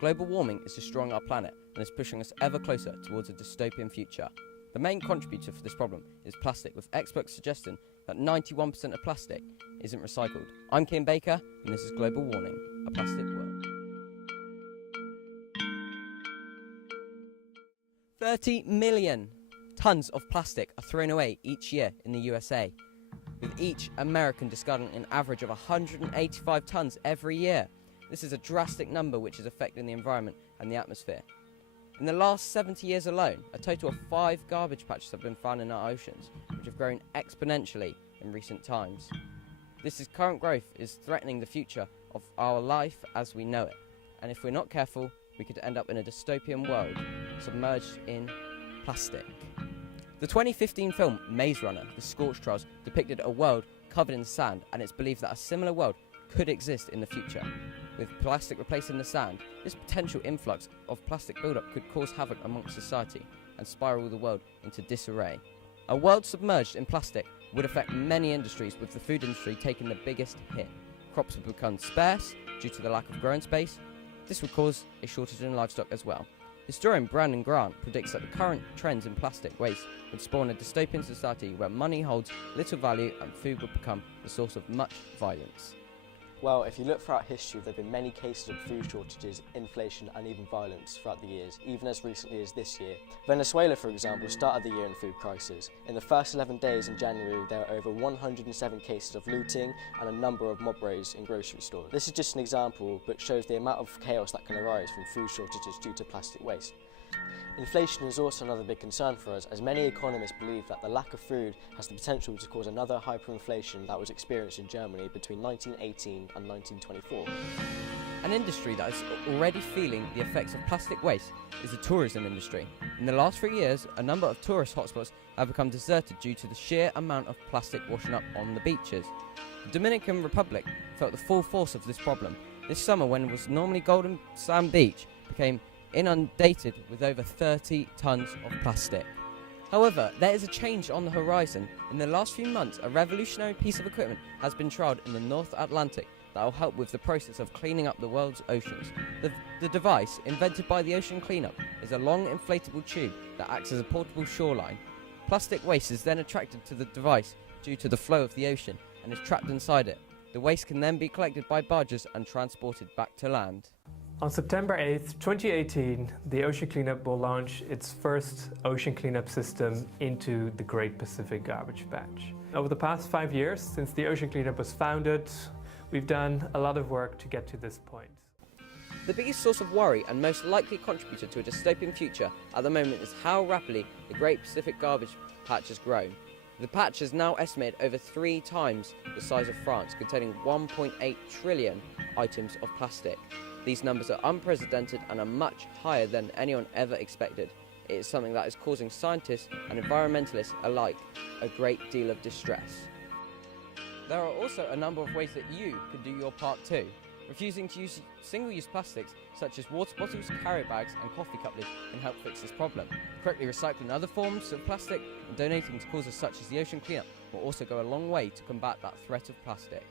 global warming is destroying our planet and is pushing us ever closer towards a dystopian future. The main contributor for this problem is plastic, with experts suggesting that 91% of plastic isn't recycled. I'm Kim Baker, and this is Global Warning, a plastic world. 30 million tons of plastic are thrown away each year in the USA, with each American discarding an average of 185 tons every year. This is a drastic number which is affecting the environment and the atmosphere. In the last 70 years alone, a total of 5 garbage patches have been found in our oceans, which have grown exponentially in recent times. This current growth is threatening the future of our life as we know it, and if we're not careful, we could end up in a dystopian world, submerged in plastic. The 2015 film Maze Runner: The Scorched Trials depicted a world covered in sand, and it's believed that a similar world could exist in the future. With plastic replacing the sand, this potential influx of plastic buildup could cause havoc amongst society and spiral the world into disarray. A world submerged in plastic would affect many industries, with the food industry taking the biggest hit. Crops would become sparse due to the lack of growing space. This would cause a shortage in livestock as well. Historian Brandon Grant predicts that the current trends in plastic waste would spawn a dystopian society where money holds little value and food would become the source of much violence. Well, if you look throughout history, there have been many cases of food shortages, inflation and even violence throughout the years, even as recently as this year. Venezuela, for example, started the year in food crisis. In the first 11 days in January, there were over 107 cases of looting and a number of mob raids in grocery stores. This is just an example, but shows the amount of chaos that can arise from food shortages due to plastic waste. Inflation is also another big concern for us, as many economists believe that the lack of food has the potential to cause another hyperinflation that was experienced in Germany between 1918 and 1924. An industry that is already feeling the effects of plastic waste is the tourism industry. In the last 3 years, a number of tourist hotspots have become deserted due to the sheer amount of plastic washing up on the beaches. The Dominican Republic felt the full force of this problem. This summer, when it was normally golden sand beach, became inundated with over 30 tons of plastic. However, there is a change on the horizon. In the last few months, a revolutionary piece of equipment has been trialled in the North Atlantic that will help with the process of cleaning up the world's oceans. The device, invented by the Ocean Cleanup, is a long inflatable tube that acts as a portable shoreline. Plastic waste is then attracted to the device due to the flow of the ocean and is trapped inside it. The waste can then be collected by barges and transported back to land. On September 8th, 2018, the Ocean Cleanup will launch its first ocean cleanup system into the Great Pacific Garbage Patch. Over the past 5 years, since the Ocean Cleanup was founded, we've done a lot of work to get to this point. The biggest source of worry and most likely contributor to a dystopian future at the moment is how rapidly the Great Pacific Garbage Patch has grown. The patch is now estimated over 3 times the size of France, containing 1.8 trillion items of plastic. These numbers are unprecedented and are much higher than anyone ever expected. It is something that is causing scientists and environmentalists alike a great deal of distress. There are also a number of ways that you can do your part too. Refusing to use single-use plastics such as water bottles, carrier bags and coffee cup lids can help fix this problem. Correctly recycling other forms of plastic and donating to causes such as the Ocean Cleanup will also go a long way to combat that threat of plastic.